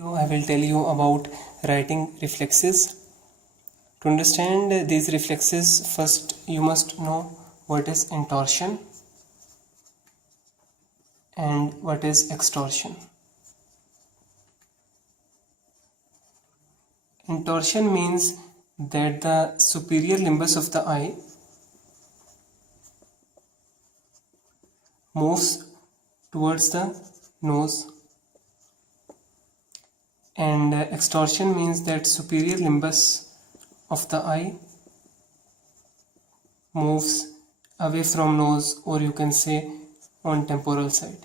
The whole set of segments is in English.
I will tell you about writing reflexes. To understand these reflexes, first you must know what is intorsion and what is extorsion. Intorsion means that the superior limbus of the eye moves towards the nose, and extorsion means that superior limbus of the eye moves away from nose, or you can say on temporal side.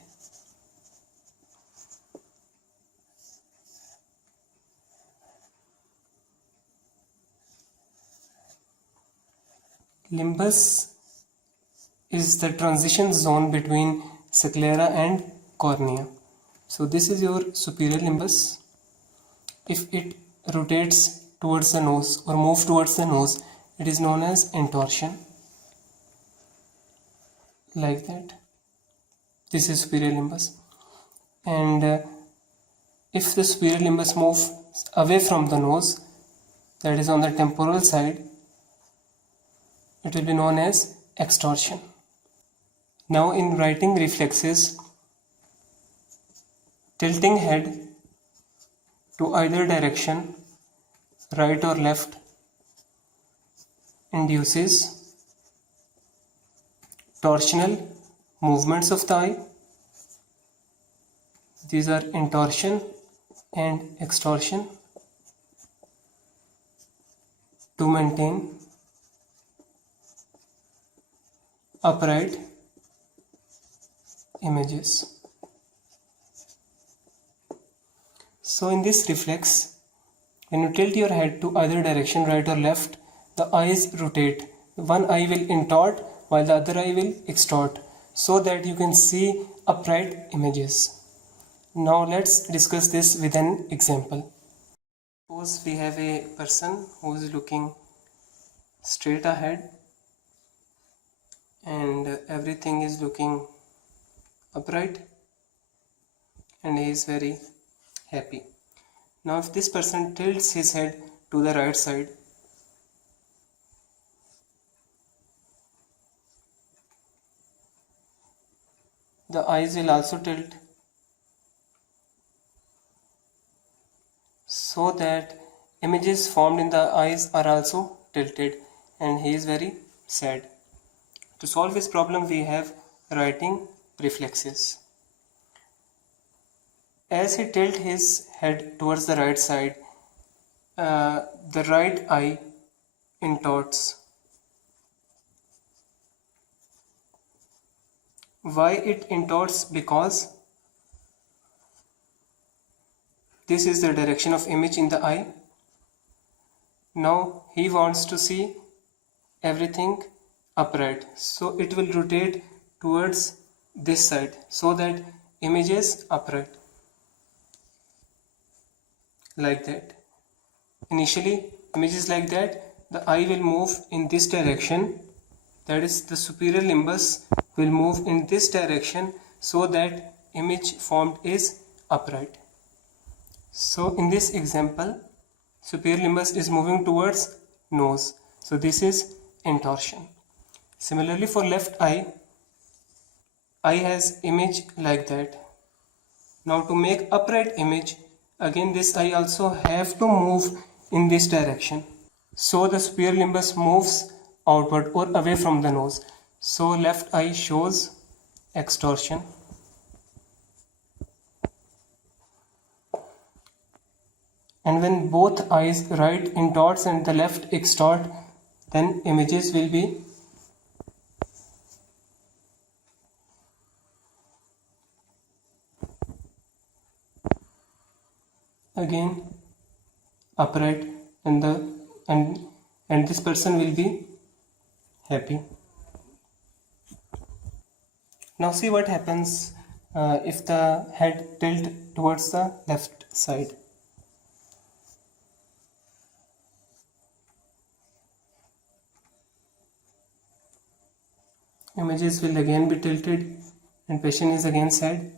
Limbus is the transition zone between sclera and cornea. So this is your superior limbus. If it rotates towards the nose or moves towards the nose, it is known as intorsion. Like that. This is superior limbus. And if the superior limbus moves away from the nose, that is on the temporal side, it will be known as extorsion. Now in writing reflexes, tilting head to either direction, right or left, induces torsional movements of the eye. These are intorsion and extorsion to maintain upright images. So in this reflex, when you tilt your head to either direction, right or left, the eyes rotate. One eye will intort while the other eye will extort, so that you can see upright images. Now let's discuss this with an example. Suppose we have a person who is looking straight ahead and everything is looking upright and he is very happy. Now if this person tilts his head to the right side, the eyes will also tilt, so that images formed in the eyes are also tilted, and he is very sad. To solve this problem, we have writing reflexes. As he tilts his head towards the right side, the right eye intorts. Why it intorts? Because this is the direction of image in the eye. Now he wants to see everything upright, so it will rotate towards this side so that image is upright, like that. Initially image is like that, the eye will move in this direction, that is the superior limbus will move in this direction so that image formed is upright. So in this example, superior limbus is moving towards nose, so this is intorsion. Similarly for left eye has image like that. Now to make upright image, again this eye also have to move in this direction, so the superior limbus moves outward or away from the nose, so left eye shows extorsion. And when both eyes, right intorts and the left extort, then images will be again upright, and this person will be happy. Now see what happens if the head tilt towards the left side. Images will again be tilted and patient is again sad.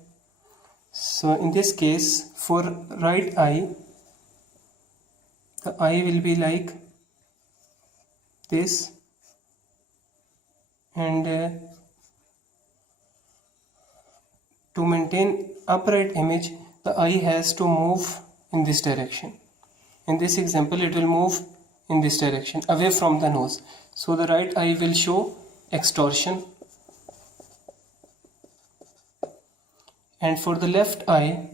So in this case, for right eye, the eye will be like this, and to maintain upright image, the eye has to move in this direction. In this example, it will move in this direction, away from the nose. So the right eye will show extorsion, and for the left eye,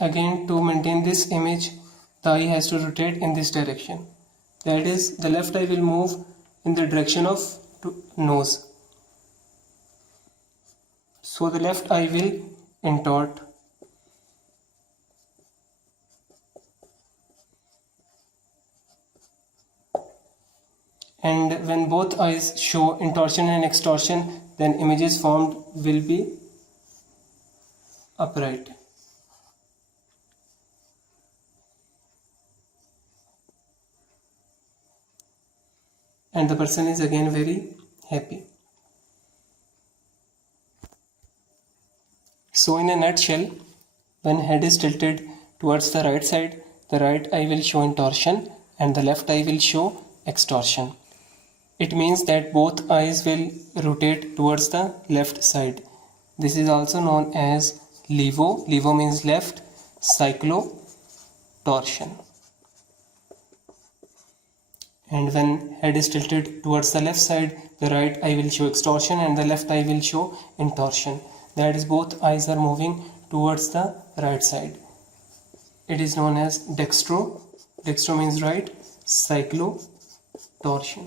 again to maintain this image, the eye has to rotate in this direction. That is, the left eye will move in the direction of nose. So the left eye will intort. And when both eyes show intorsion and extorsion, then images formed will be upright. And the person is again very happy. So in a nutshell, when head is tilted towards the right side, the right eye will show intorsion and the left eye will show extorsion. It means that both eyes will rotate towards the left side. This is also known as levo. Levo means left, cyclotorsion. And when head is tilted towards the left side, the right eye will show extorsion and the left eye will show intorsion. That is, both eyes are moving towards the right side. It is known as dextro. Dextro means right, cyclotorsion.